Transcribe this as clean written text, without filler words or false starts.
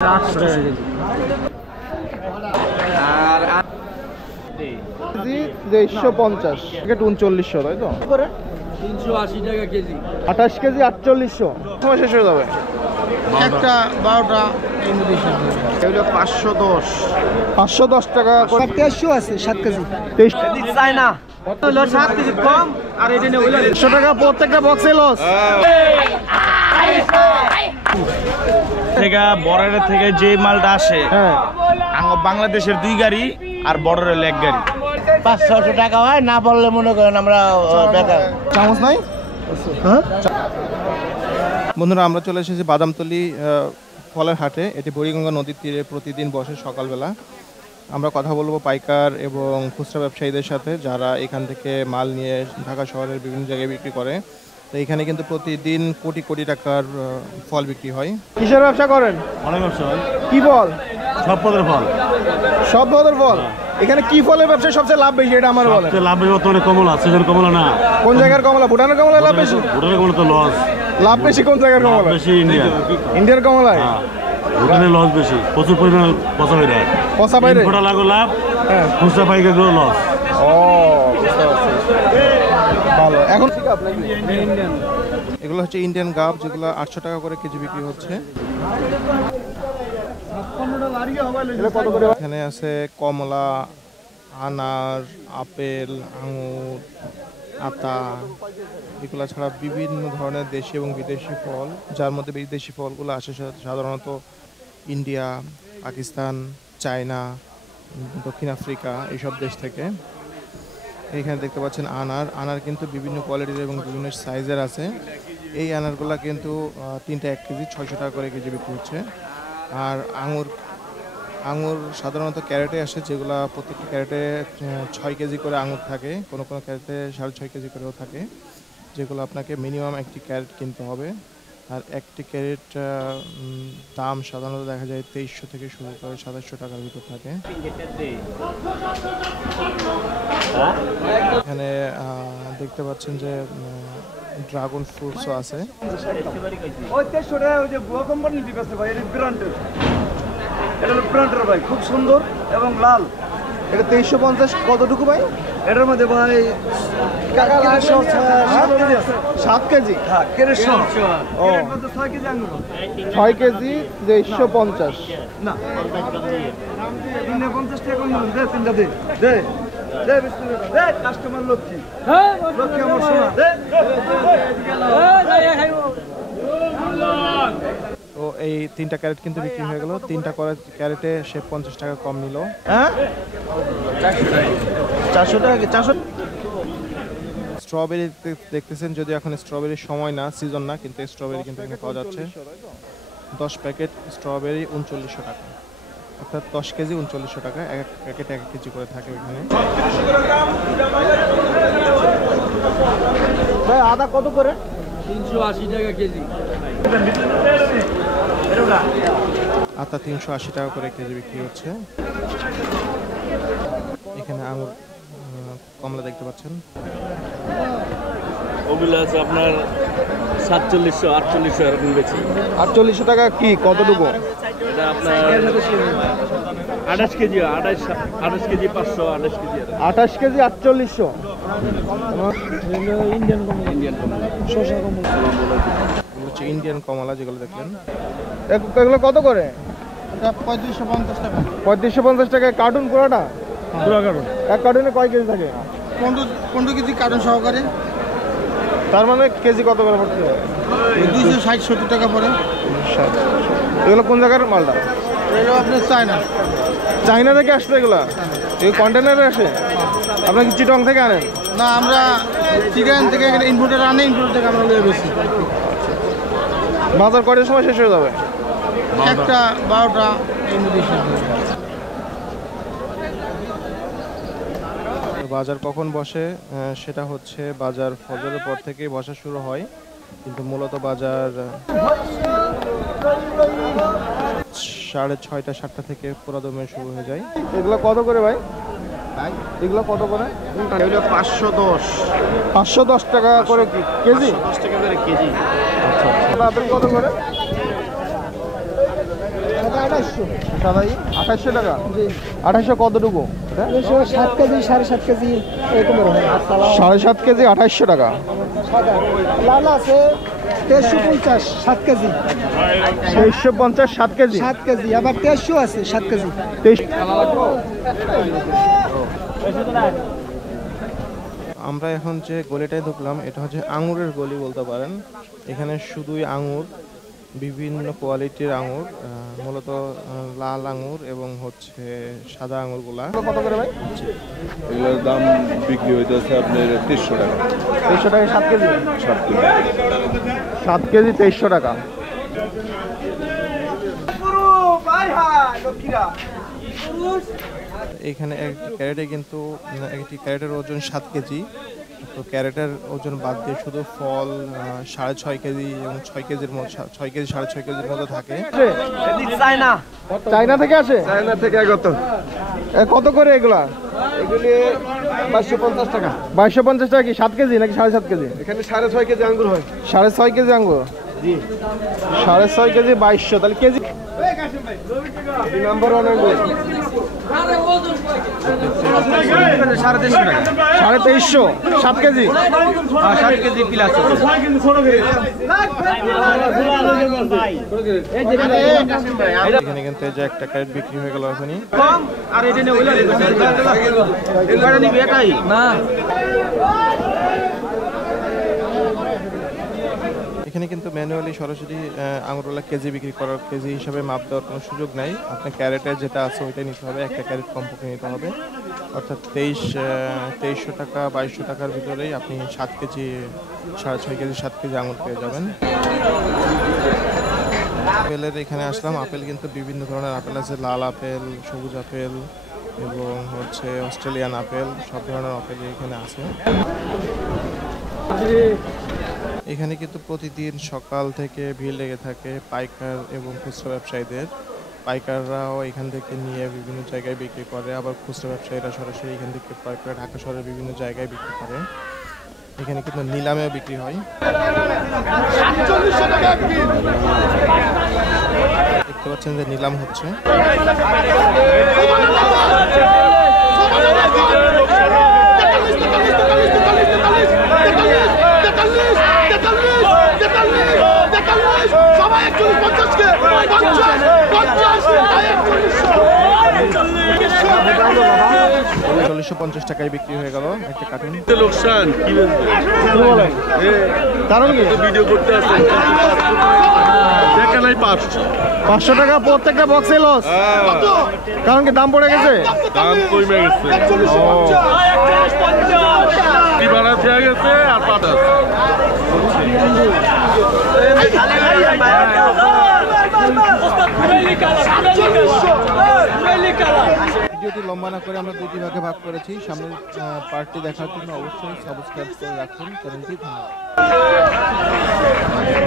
আর 150 packet 3900 তাই তো? 380 টাকা কেজি। 28 কেজি 4800 সময় শেষ হয়ে যাবে। একটা 12টা এগুলো 510 টাকা করে। 2300 আছে 7 কেজি। 23 চাই না হলো 7 কেজি কম আর এটা নিয়ে হলো 100 টাকা প্রত্যেকটা বক্সে লস। থেকে বর্ডারের থেকে যে মালটা আসে হ্যাঁ বাংলাদেশের 2 গাড়ি আর বর্ডারের 1 গাড়ি। 500 টাকা হয় না বললে মনে করেন আমরা বেকার। চামচ নাই? হ্যাঁ বন্ধুরা, আমরা চলে এসেছি বাদামতলী ফলের হাটে। এটি বুড়িগঙ্গা নদীর তীরে প্রতিদিন বসে সকালবেলা। আমরা কথা বলবো পাইকার এবং খুচরা ব্যবসায়ীদের সাথে, যারা এখান থেকে মাল নিয়ে ঢাকা শহরের বিভিন্ন জায়গায় বিক্রি করে। তো এখানে কিন্তু প্রতিদিন কোটি কোটি টাকার ফল বিক্রি হয়। কিসের ব্যবসা করেন? অনেক ব্যবসা হয়। কি ফল? সব পদের ফল। সব ধরনের ফল। এখানে কি ফলের ব্যবসায় সবচেয়ে লাভ বেশি, এটা আমার বলেন। লাভ বেশি বর্তমানে কমলা, সিজন কমলা না। কোন জায়গার কমলা? ভুটানের কমলা লাভ বেশি? ভুটানের কমলা তো লস। লাভ বেশি কোন জায়গার কমলা? বেশি ইন্ডিয়া। ইন্ডিয়ার কমলায় ভুটানের লস বেশি, প্রচুর পরিমাণে পচা বেড়ে। পচা বাইরে ফোটা লাগো লাভ, হ্যাঁ খুচরা পাইকারগুলো লস। ও বুঝতে পারছি। ভালো। এখন এগুলো হচ্ছে ইন্ডিয়ান গাব, যেগুলো 800 টাকা করে কেজি বিক্রি হচ্ছে। এখানে আছে কমলা, আনার, আপেল, আঙুর, আতা, এগুলো ছাড়া বিভিন্ন ধরনের দেশি এবং বিদেশি ফল, যার মধ্যে বিদেশি ফলগুলো আসে সাধারণত ইন্ডিয়া, পাকিস্তান, চায়না, দক্ষিণ আফ্রিকা এইসব দেশ থেকে। এইখানে দেখতে পাচ্ছেন আনার কিন্তু বিভিন্ন কোয়ালিটির এবং বিভিন্ন সাইজের আছে। এই আনারগুলো কিন্তু 3টা 1 কেজি 600 টাকা করে কেজি বিক্রি হচ্ছে। আর আঙুর সাধারণত ক্যারেটে আসে, যেগুলো প্রত্যেকটা ক্যারেটে 6 কেজি করে আঙুর থাকে, কোনো কোনো ক্যারেটে 6.5 কেজি করেও থাকে, যেগুলো আপনাকে মিনিমাম একটি ক্যারেট কিনতে হবে। আর একটি ক্যারেট দাম সাধারণত দেখা যায় 2300 থেকে শুরু করে 2700 টাকার ভিতর থাকে। এখানে দেখতে পাচ্ছেন যে ড্রাগন ফ্রুটসও আছে। ভাই খুব সুন্দর এবং লাল। এটা 2350 কতটুকু ভাই? এটার মধ্যে ভাই 7 কেজি। হ্যাঁ কেরেট সহ। ও 6 কেজি আঙুর 6 কেজি 2350 না 350 টাকা কম দে, 3টা দে দে দে বিসমিল্লাহ দে। কাস্টমার লক্ষ্মী, হ্যাঁ লক্ষ্মী আমার সোনা দে। তো এই 3টা ক্যারেট কিন্তু বিক্রি হয়ে গেল। 3টা ক্যারেটে সে 50 টাকা কম নিল। হ্যাঁ 400 টাকা। 400। স্ট্রবেরি দেখতেছেন, যদি এখন স্ট্রবেরির সময় না, সিজন না, কিন্তু স্ট্রবেরি কিন্তু এখানে পাওয়া যাচ্ছে। 10 প্যাকেট স্ট্রবেরি 3900 টাকা, অর্থাৎ 10 কেজি 3900 টাকা। এক প্যাকেট 1 কেজি করে থাকে এখানে। ভাই আদা কত করে? 380 টাকা কেজি। আতা 380 টাকা করে কেজি বিক্রি হচ্ছে। এখানে আঙুর, কমলা দেখতে পাচ্ছেন। ওগুলো আছে আপনার 4700 4800 এরকম বেশি। 4800 টাকা কি কতটুকু? এটা আপনার 28 KG 28 KG 500 28 KG 28 KG 4800। Indian কমলা শসা কমলা হচ্ছে ইন্ডিয়ান কমলা, যেগুলো দেখলেন। এগুলো কত করে? এটা 3550 টাকা। 3550 টাকা কার্টুন পুরোটা? পুরো কারণ এক কার্টুনে কয় কেজি থাকে? 15 কেজি কার্টন সহকারে। তার মানে কেজি কত করে পড়ছে? 260-70 টাকা পড়ে। এগুলো কোন জায়গার মালটা? এগুলো আপনার চায়না। চাইনা থেকে আসছে এগুলা? এই কন্টেনারে আসে? আপনার কি চিটং থেকে আনেন? না, আমরা চিকেন থেকে এখানে ইম্পোর্টার আনে, ইম্পোর্টার থেকে আমরা নিয়ে বেশি। বাজার কয়টার সময় শেষ হয়ে যাবে? একটা 12টা এই মধ্যে শেষ হয়ে যাবে। বাজার কখন বসে সেটা হচ্ছে বাজার ফজরের পর থেকেই বসা শুরু হয়, কিন্তু মূলত বাজার 6:30 7টা থেকে পুরোদমে শুরু হয়ে যায়। এগুলো কত করে ভাই? এগুলো কত করে? এগুলো 510 510 টাকা করে কেজি। 10 টাকা করে কেজি। আচ্ছা, আপেল কত করে? সাদাই 2800 টাকা। 2800 কতটুকু? 7 কেজি 7.5 কেজি এরকম হয়। 7.5 কেজি 2800 টাকা। সাদা লাল আছে 1350 7 কেজি। 2350 7 কেজি। 7 কেজি আবার 1300 আছে 7 কেজি। 23। আমরা এখন যে গলিটায় ঢুকলাম এটা হচ্ছে আঙুরের গলি বলতে পারেন। এখানে শুধুই আঙুর, বিভিন্ন কোয়ালিটির আঙুর, মূলত লাল আঙুর এবং হচ্ছে সাদা আঙুরগুলা। কত করে ভাই? এগুলোর দাম বিক্রি হইতেছে আপনার 300 টাকা। 300 টাকা 7 কেজি। 7 কেজি। 7 কেজি 2300 টাকা। এখানে একটি ক্যারেটে কিন্তু একটি ক্যারেটের ওজন 7 কেজি। তো ক্যারেটের ওজন বাদ দিয়ে শুধু ফল 6.5 কেজি এবং 6 কেজির মতো 6 কেজি 6.5 কেজির মতো থাকে। চায়না থেকে আসে? চায়না থেকে আগত। কত করে এগুলা? এগুলি 2250 টাকা। 2250 টাকা কি 7 কেজি নাকি 7.5 কেজি? এখানে 6.5 কেজি আঙ্গুর হয়। 6.5 কেজি আঙ্গুর? জি। 6.5 কেজি 2200, তাহলে কেজি নাম্বার 1 আঙ্গুর 350 টাকা। 2350 7 কেজি। 7 KG plus. এখানে কিন্তু এই যে একটা ক্যারেট বিক্রি হয়ে গেল এখনই। আর এটা নিয়ে ওইলা এবারে নিবি এটাই না। এখানে কিন্তু ম্যানুয়ালি সরাসরি আঙুরগুলা কেজি বিক্রি করার, কেজি হিসাবে মাপ দেওয়ার কোনো সুযোগ নাই। আপনার ক্যারেটে যেটা আছে ওইটাই নিতে হবে, একটা ক্যারেট কমপক্ষে নিতে হবে। অর্থাৎ 2300 টাকা 2200 টাকার ভিতরেই আপনি 7 কেজি 6.5 কেজি 7 কেজি আঙুর পেয়ে যাবেন। আপেলের এখানে আসলাম। আপেল কিন্তু বিভিন্ন ধরনের আপেল আছে, লাল আপেল, সবুজ আপেল এবং হচ্ছে অস্ট্রেলিয়ান আপেল, সব ধরনের আপেল এখানে আছে। এখানে কিন্তু প্রতিদিন সকাল থেকে ভিড় লেগে থাকে পাইকার এবং খুচরা ব্যবসায়ীদের। পাইকাররাও এখান থেকে নিয়ে বিভিন্ন জায়গায় বিক্রি করে, আবার খুচরা ব্যবসায়ীরা সরাসরি এখান থেকে ক্রয় করে ঢাকা শহরের বিভিন্ন জায়গায় বিক্রি করে। এখানে কিন্তু নিলামেও বিক্রি হয়। দেখতে পাচ্ছেন যে নিলাম হচ্ছে। সবাই 41-50 কে 4050 টাকায় বিক্রি হয়ে গেল একটা কার্টুন। লোকসান কি বলেন? কারণ কি? ভিডিও করতে আসেন দেখা নাই 500 টাকা প্রত্যেকটা বক্সে লস। কারণ কি দাম পড়ে গেছে? দাম কমে গেছে। কি ভাড়া দেয়া গেছে আর পাতা ভিডিওটি লম্বা না করে আমরা দুটি ভাগে ভাগ করেছি। সামনের পার্টটি দেখার জন্য অবশ্যই সাবস্ক্রাইব করে রাখুন চ্যানেলটি। ধন্যবাদ।